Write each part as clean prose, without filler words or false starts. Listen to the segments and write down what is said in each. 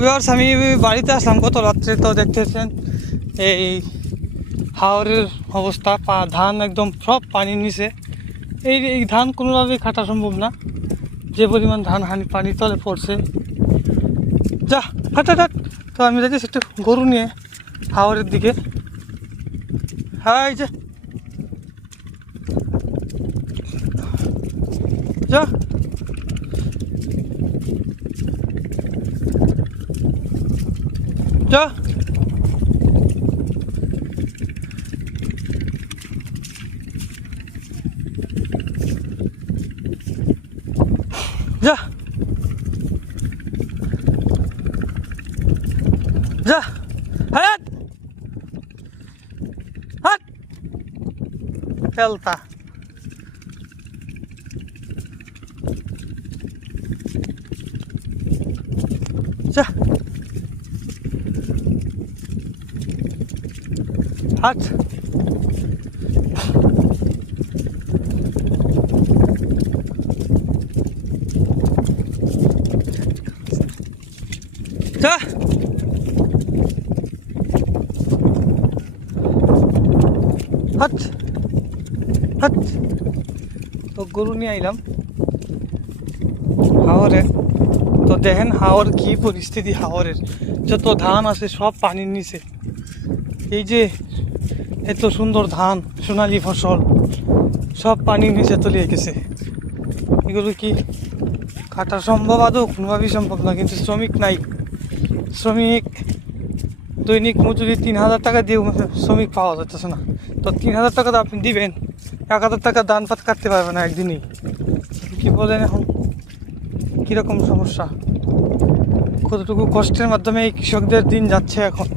Viewers আমি বাড়িতে আসলাম গত রাত্রে, তো দেখতেছেন এই হাওরের অবস্থা, ধান একদম সব পানির নিচে। এই ধান কোনোভাবেই কাটা সম্ভব না, যে পরিমাণ ধান পানির তলে পড়ছে। যা হাট হাট হাট। তো আমি যাচ্ছি একটু গরু নিয়ে হাওরের দিকে। হ্যাঁ এই যে যা যা যা যা হাট হাট ফেলতা। যা হাট যা হাট হাট। তো গরু নিয়ে আইলাম হাওরে। তো দেখেন হাওর কি পরিস্থিতি, হাওরের যত ধান আছে সব পানির নিচে। এই যে এত সুন্দর ধান, সোনালি ফসল সব পানির নিচে তলিয়ে গেছে। এগুলো কি কাটা সম্ভব? আদৌ কোনোভাবেই সম্ভব না, কিন্তু শ্রমিক নাই। শ্রমিক দৈনিক মজুরি 3,000 টাকা দিয়ে শ্রমিক পাওয়া যাচ্ছে না। তো 3,000 টাকা তো আপনি দিবেন, 1,000 টাকা ধান পাত কাটতে পারবে না একদিনই। কি বলেন এখন, কীরকম সমস্যা, কতটুকু কষ্টের মাধ্যমে এই কৃষকদের দিন যাচ্ছে এখন।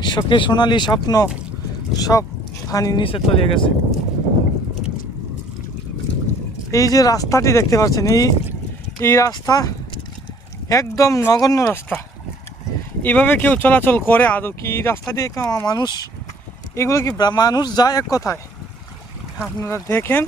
কৃষকের সোনালি স্বপ্ন সব পানির নিচে তলিয়ে গেছে। এই যে রাস্তাটি দেখতে পাচ্ছেন, এই রাস্তা একদম নগণ্য রাস্তা। এইভাবে কেউ চলাচল করে আদৌ কি? এই রাস্তা দিয়ে মানুষ, এগুলো কি মানুষ যায় এক কথায়? আপনারা দেখেন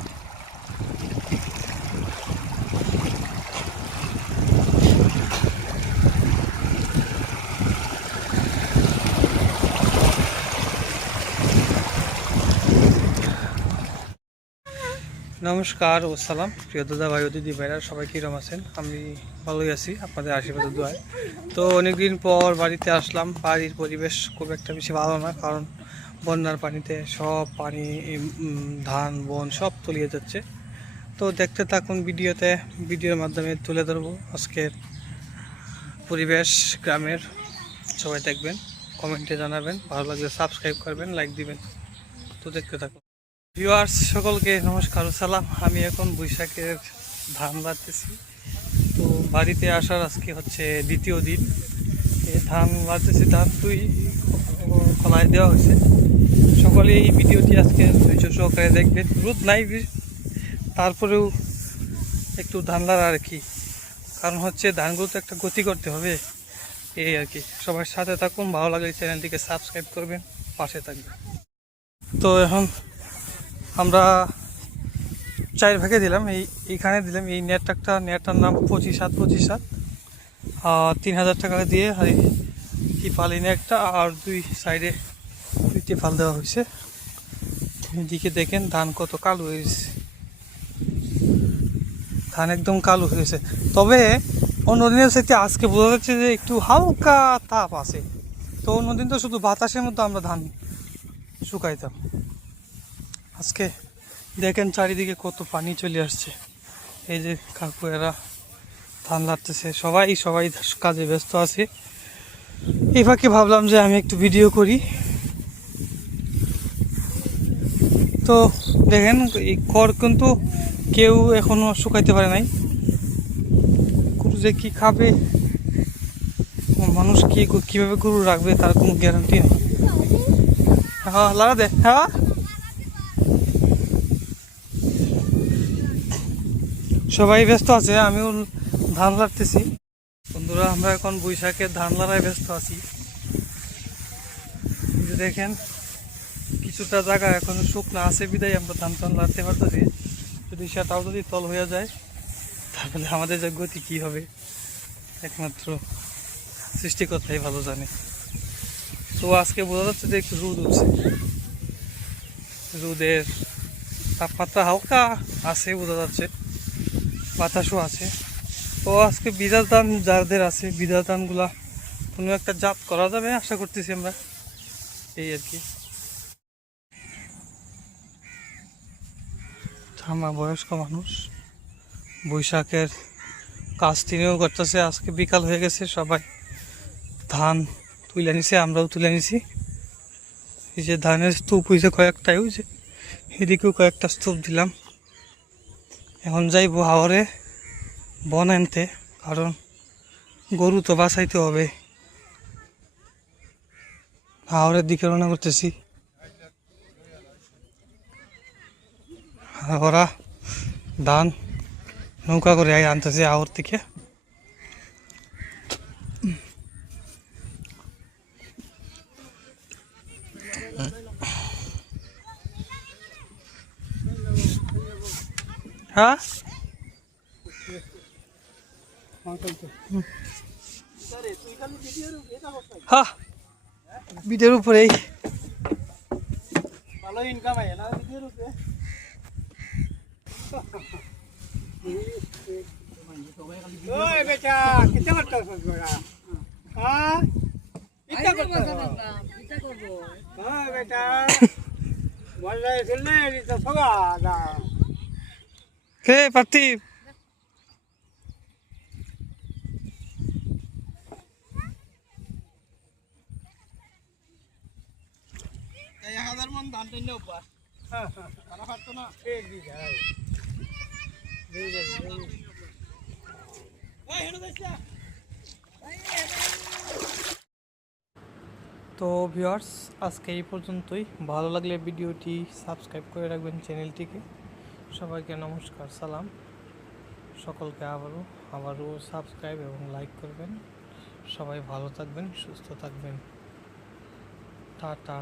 নমস্কার ও সালাম প্রিয় দাদা ভাই ও দিদি ভাইরা, সবাই কীরকম আছেন? আমি ভালোই আছি, আপনাদের আশীর্বাদ দোয়ায়। তো অনেকদিন পর বাড়িতে আসলাম। বাড়ির পরিবেশ খুব একটা বেশি ভালো না, কারণ বন্যার পানিতে সব পানি, ধান বন সব তলিয়ে যাচ্ছে। তো দেখতে থাকুন ভিডিওর মাধ্যমে তুলে ধরবো আজকের পরিবেশ গ্রামের। সবাই দেখবেন, কমেন্টে জানাবেন, ভালো লাগলে সাবস্ক্রাইব করবেন, লাইক দিবেন। তো দেখতে থাকুন। ভিউয়ার্স সকলকে নমস্কার ও সালাম। আমি এখন বৈশাখের ধান বাঁধতেছি। তো বাড়িতে আসার আজকে হচ্ছে দ্বিতীয় দিন। এই ধান বাঁধতেছি, ধান কলায় দেওয়া হয়েছে। সকলে এই ভিডিওটি আজকে ধৈর্য সহকারে দেখবেন। রোদ নাই, তারপরেও একটু ধান লাড়া আর কি, কারণ হচ্ছে ধানগুলো তো একটা গতি করতে হবে, এই আর কি। সবার সাথে থাকুন, ভালো লাগলে চ্যানেলটিকে সাবস্ক্রাইব করবেন, পাশে থাকবেন। তো এখন আমরা 4 ভাগে দিলাম, এইখানে দিলাম এই নেটটার নাম 25/7 3,000 টাকা দিয়ে। আর টিপালি নেটটা আর 2 সাইডে 2 টিপাল দেওয়া হয়েছে। এদিকে দেখেন ধান কত কালো হয়েছে, ধান একদম কালো হয়েছে। তবে অন্যদিনের সাথে আজকে বোঝা যাচ্ছে যে একটু হালকা তাপ আছে। তো অন্যদিন তো শুধু বাতাসের মধ্যে আমরা ধান শুকাইতাম। আজকে দেখেন চারিদিকে কত পানি চলে আসছে। এই যে কাকুয়েরা ধান লাড়তেছে, সবাই কাজে ব্যস্ত আছে। এই ফাঁকে ভাবলাম যে আমি একটু ভিডিও করি। তো দেখেন এই খড় কিন্তু কেউ এখনো শুকাইতে পারে নাই। গরু যে কি খাবে, মানুষ কিভাবে গরু রাখবে তার কোনো গ্যারান্টি নেই। হ্যাঁ লাড়া দে, হ্যাঁ সবাই ব্যস্ত আছে, আমিও ধান লাড়তেছি। বন্ধুরা আমরা এখন বৈশাখের ধান লাড়ায় ব্যস্ত আছি। দেখেন কিছুটা জায়গা এখন শুকনা আছে বিদায় আমরা ধান লাড়তে পারতেছি। যদি সেটাও যদি তল হয়ে যায় তাহলে আমাদের যে গতি কী হবে একমাত্র সৃষ্টিকর্তাই ভালো জানে। তো আজকে বোঝা যাচ্ছে যে একটু রোদ উঠছে, রোদের তাপমাত্রা হালকা আছে বোঝা যাচ্ছে, বাতাসও আছে। তো আজকে বিড়াল ধান যাদের আছে বিড়াল ধানগুলা কোনো একটা জাত করা যাবে আশা করতেছি আমরা, এই আর কি। আমার বয়স্ক মানুষ বৈশাখের কাজ তিনিও করতেছে। আজকে বিকাল হয়ে গেছে, সবাই ধান তুলে নিছে, আমরাও তুলে নিছি। এই যে ধানের স্তূপ হয়েছে কয়েকটাই, ওই যে এদিকেও কয়েকটা স্তূপ দিলাম। এখন যাইবো হাওরে বন আনতে, কারণ গরু তো বাঁচাইতে হবে। হাওরের দিকে রওনা করতেছি। আর ওরা ধান নৌকা করে আনতেছে হাওর থেকে। হ্যাঁ হ্যাঁ, ভিডিওর উপরেই ভালো ইনকাম হয় না ভিডিওর উপরে। ওই বেটা কিটা করতেছস বেটা? হ্যাঁ কিটা করতেছস? কিটা করব? হ্যাঁ বেটা বললে শুনলে তো সগা দা কে পাতি এই 1000 মন ধান টাইনে উপর। হ্যাঁ হ্যাঁ তারা পারতো না এক বিঘা। তো ভিউয়ার্স, আজকে এই পর্যন্তই। ভালো লাগলে ভিডিওটি সাবস্ক্রাইব করে রাখবেন চ্যানেলটিকে। সবাইকে নমস্কার, সালাম। সকলকে আবারও সাবস্ক্রাইব এবং লাইক করবেন। সবাই ভালো থাকবেন, সুস্থ থাকবেন। টাটা।